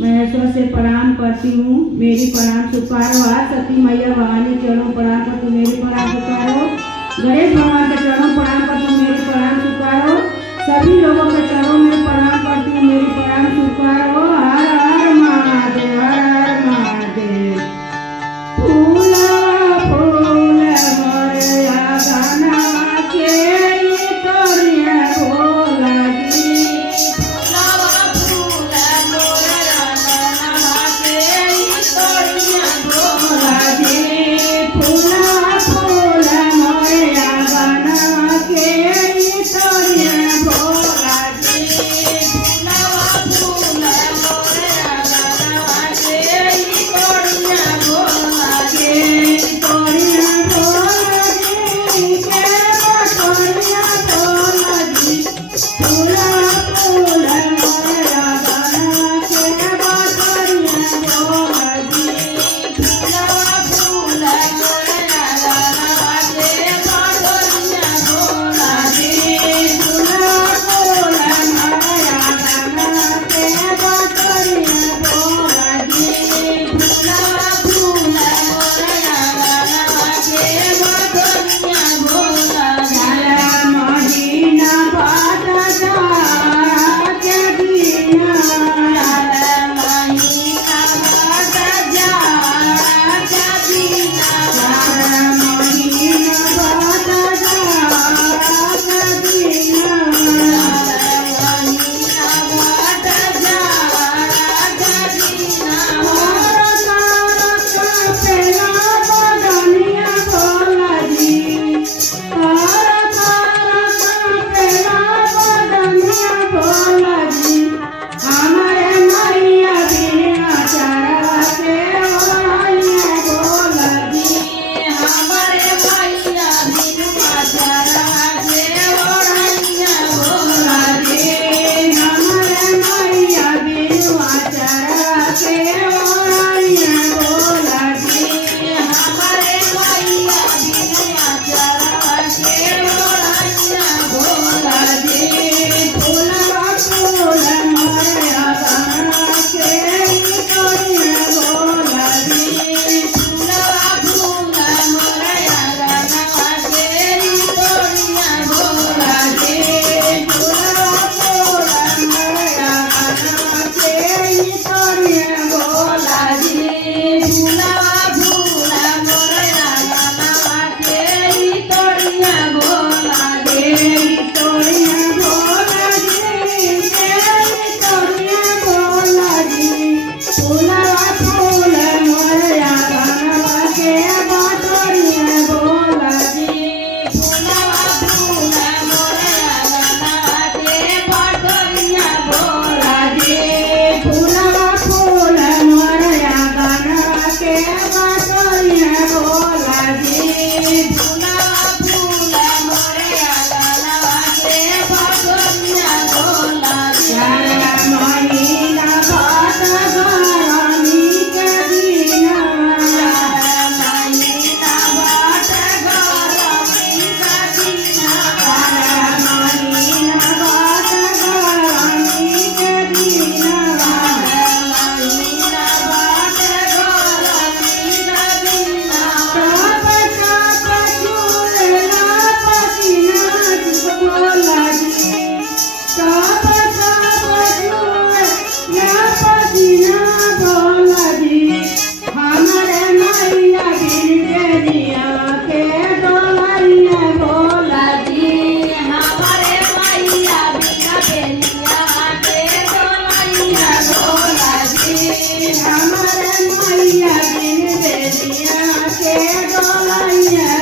महेश्वर से प्रणाम करती हूँ, मेरी प्रणाम स्वीकारो। आज सती मैया भवानी चरणों प्रणाम करती हूँ, मेरी प्रणाम स्वीकारो। गणेश भगवान के चरणों प्रणाम करती हूँ, मेरी प्रणाम स्वीकारो। सभी लोगों के चरणों में प्रणाम करती हूँ, मेरी प्रणाम स्वीकारो। हर हर महादेव, हर हर महादेव। फूल फूल मोरया गाना के तोरिया भोला जी। फूल मोरया गाना के तोरिया भोला जी। फूल फूल मोरया गाना के तोरिया भोला जी। फूल मोरया गाना के तोरिया भोला जी। तोरिया भोला जी के तोरिया भोला जी। फूल फूल मोरया गाना के तोरिया भोला जी। फूल फूल मोरया गाना के तोरिया भोला जी। फूल फूल मोरया गाना के तोरिया भोला जी। फूल फूल मोरया गाना के तोरिया भोला जी। महीना बाटा जा के दीना। महीना बाटा जा के दीना। महीना बाटा जा के दीना। महीना बाटा जा के दीना। और सारा का पेला बदनिया भोला जी। और सारा का पेला बदनिया भोला जी। हमारे मैया बिना चढ़ा के ओढ़निया भोला जी। हमारे मैया बिना चढ़ा के ओढ़निया भोला जी। हमारे मैया बिना चढ़ा के ओढ़निया भोला जी। हमारे मैया बिना चढ़ा के ओढ़निया भोला जी। फूल फूल मोरया गाना के तोरिया भोला जी। फूल फूल मोरया गाना के तोरिया भोला जी। फूल फूल मोरया गाना के तोरिया भोला जी। फूल फूल मोरया गाना के तोरिया भोला जी। तोरिया भोला जी के तोरिया भोला जी। फूल फूल मोरया गाना के तोरिया भोला जी। फूल फूल मोरया गाना के तोरिया भोला जी। फूल फूल मोरया गाना के तोरिया भोला जी। फूल फूल मोरया गाना के तोरिया भोला जी। महीना बात गरानी के दीना। महीना बात गरानी के दीना। महीना बात गरानी के दीना। महीना बात गरानी के दीना। कब कब झूलना पसीना भोला जी। कब कब झूलना पसीना भोला जी। हमारे मैया बिन बेरिया के डोलैया भोला जी। हमारे मैया बिन बेरिया के डोलैया भोला जी। हमारे मैया बिन बेरिया के डोलैया